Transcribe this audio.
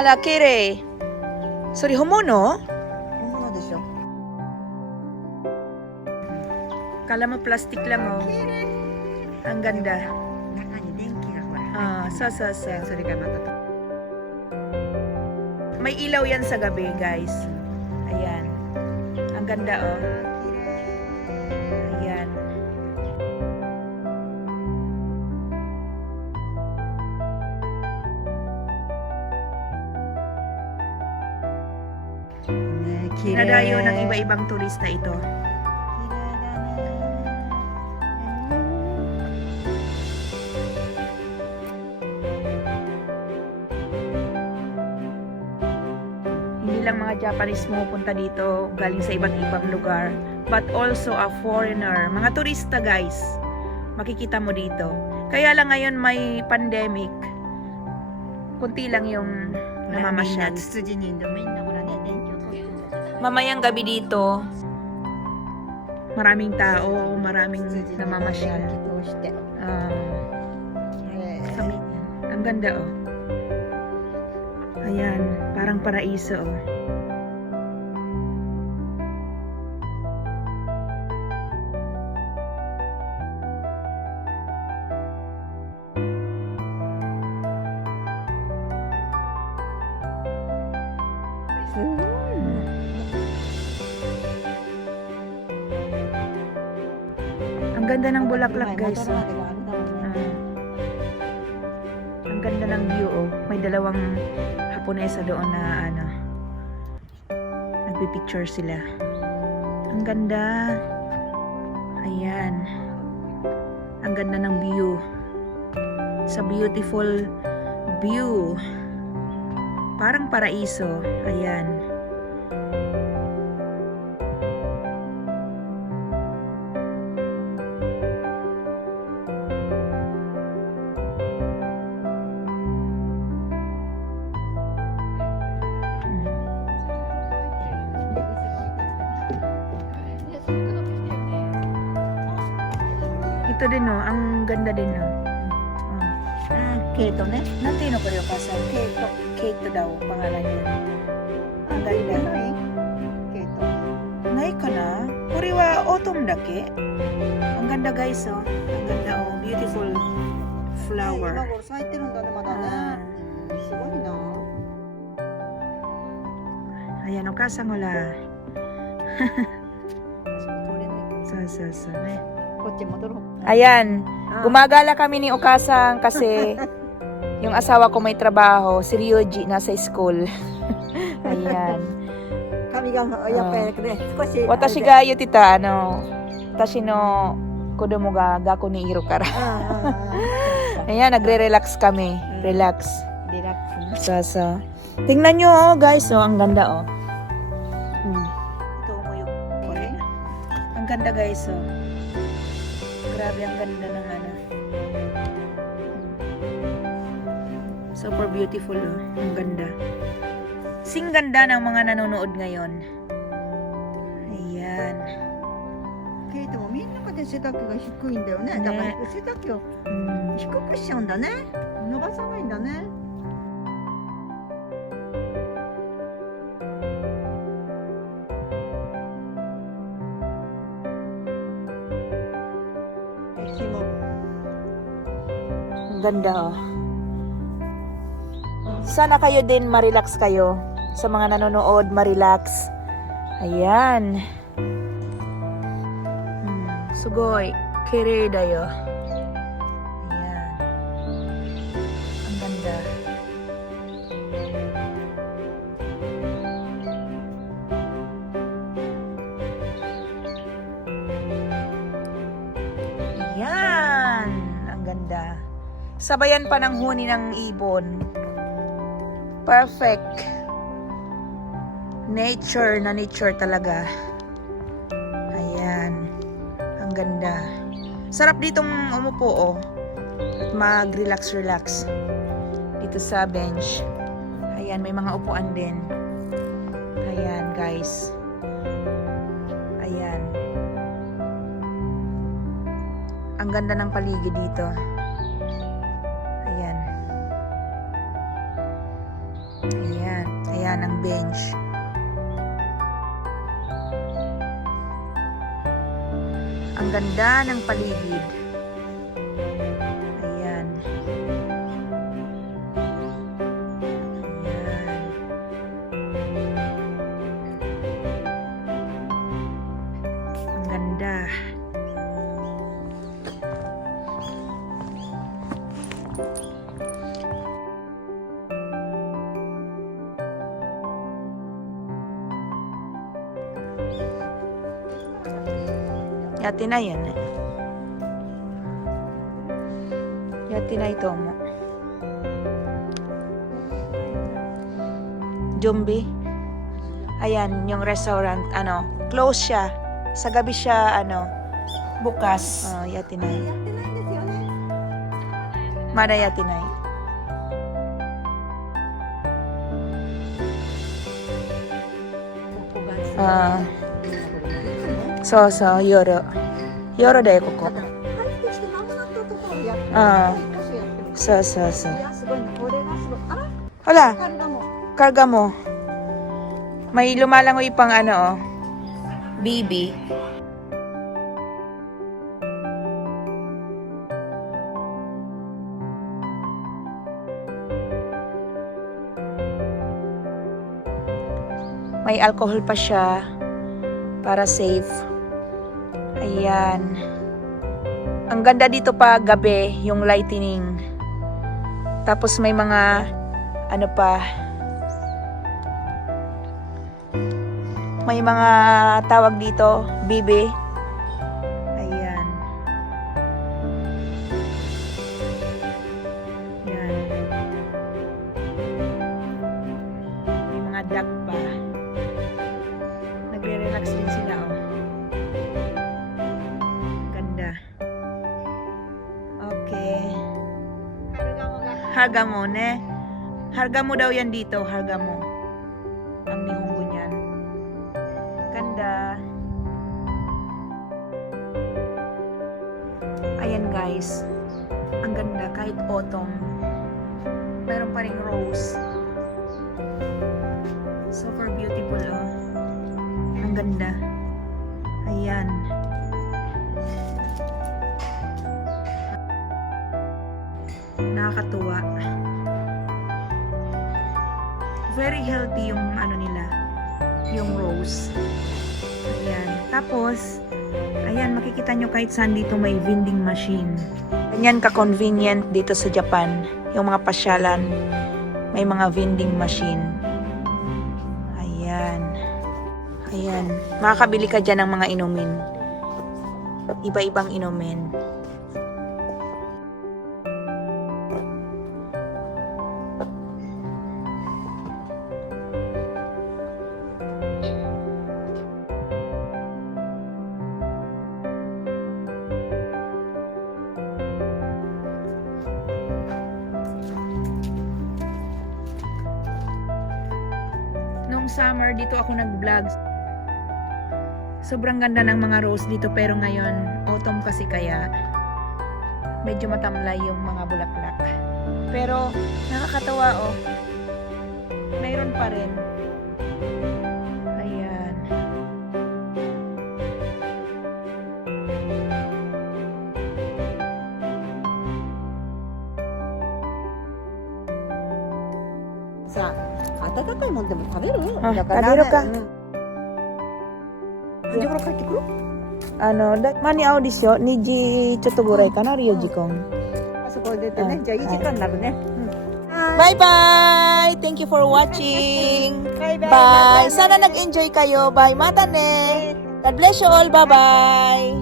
あら、綺麗。それ本物？本物でしょ。Kala mo plastic lang oh. Ang ganda. 中に電気がほら。 Sa. それがまた。 May ilaw yan sa gabi, guys. Ayan. Ang ganda oh. 綺麗。 Ayan. Dinadayo ng iba-ibang turista ito. Hindi lang mga Japanese pumupunta dito galing sa iba't ibang lugar, but also a foreigner. Mga turista, guys. Makikita mo dito. Kaya lang ngayon may pandemic. Kunti lang yung namamasyal. Mamayang gabi dito, maraming tao, maraming namamasyal. Ang ganda oh. Ayan, parang paraiso oh. Ang ganda ng bulaklak, guys. Ang ganda ng view, oh. May dalawang Haponesa doon na nagpipicture sila. Ang ganda. Ayan. Ang ganda ng view. It's a beautiful view. Parang paraiso. Ayan. Ito din oh, ang ganda din oh. Keito ne. Nantino ko yung kasal. Keito. Keito daw, pangalan niya. Ang ganda. Keito. Nay ka na? Kuri wa autumn dake. Ang ganda, guys oh. Ang ganda oh, beautiful flower. 今頃咲いてるんだねまだね。すごいな。 Ayan o, kasang wala. Sa. こっち戻ろう。 Ayan, gumagala kami ni Okasang kasi yung asawa ko may trabaho, si Ryuji nasa school. Ayan. 髪がやっぱりね少し。 Watashi ga yutita, watashi no kodomo ga gaku ni iru kara. Ayan, nagre-relax kami. Relax. Relax na. Sa. Tingnan nyo oh, guys, oh, ang ganda oh. Ito mo yung ang ganda, guys oh. Grabe, ang ganda ng super beautiful oh. Ang ganda. Sing ganda ng mga nanonood ngayon. Ayan. ケイトもみんながね背丈が低いんだよね。だから背丈を低くしちゃうんだね。伸ばさないんだね。 Ang ganda oh. Sana kayo din ma-relax kayo. Sa mga nanonood, ma-relax. Ayan. Sugoi. Kirei dayo. Ayan. Ang ganda. Ayan. Ang ganda. Sabayan pa ng huni ng ibon. Perfect. Nature na nature talaga. Ayan. Ang ganda. Sarap ditong umupo oh. At mag-relax-relax. Dito sa bench. Ayan, may mga upuan din. Ayan, guys. Ayan. Ang ganda ng paligid dito. Ayan. Ayan. Ayan ang bench. Ang ganda ng paligid. Ayan. Ayan. Ang ganda. Yati na yan. Yati na ito mo. Jumbi. Ayan, yung restaurant, close siya. Sa gabi siya, Bukas. yati na. Mada yati na. So, yoro. Yoro da yo, koko. So. Wala, karga mo. May lumalangoy pang bibi. May alcohol pa siya para safe. Ayan. Ang ganda dito pa gabi, yung lightning. Tapos may mga may mga tawag dito, bibi. Ayan. Ayan. May mga duck pa. Nagre-relax din sila, Ganda. Okay. Harga mo, ne? Harga mo daw yan dito, harga mo. Ang nihongo niyan. Ganda. Ayan guys. Ang ganda kahit autumn. Meron pa ring rose. Super beautiful, Ang ganda. Ayan. Nakakatuwa. Very healthy yung nila, yung rose. Ayan. Tapos, ayan, makikita nyo kahit saan dito may vending machine. Ganyan ka-convenient dito sa Japan. Yung mga pasyalan, may mga vending machine. Ayan. Ayan. Makakabili ka dyan ng mga inumin. Iba-ibang inumin. Nung summer, dito ako nag-vlog. Sobrang ganda ng mga rose dito, pero ngayon, autumn kasi kaya medyo matamlay yung mga bulaklak. Pero, nakakatawa, mayroon pa rin. Ayan.さあ、温かいもんでも食べるあだから食べるか何時頃帰ってくる間に合うでしょ ?2 時ちょっとぐらいかな、4時間。あそこ出てね、じゃあいい時間になるね。Bye bye! Thank you for watching! Bye bye! Bye! Sana nag-enjoy kayo. Bye! Mata ne! God bless you all! Bye-bye!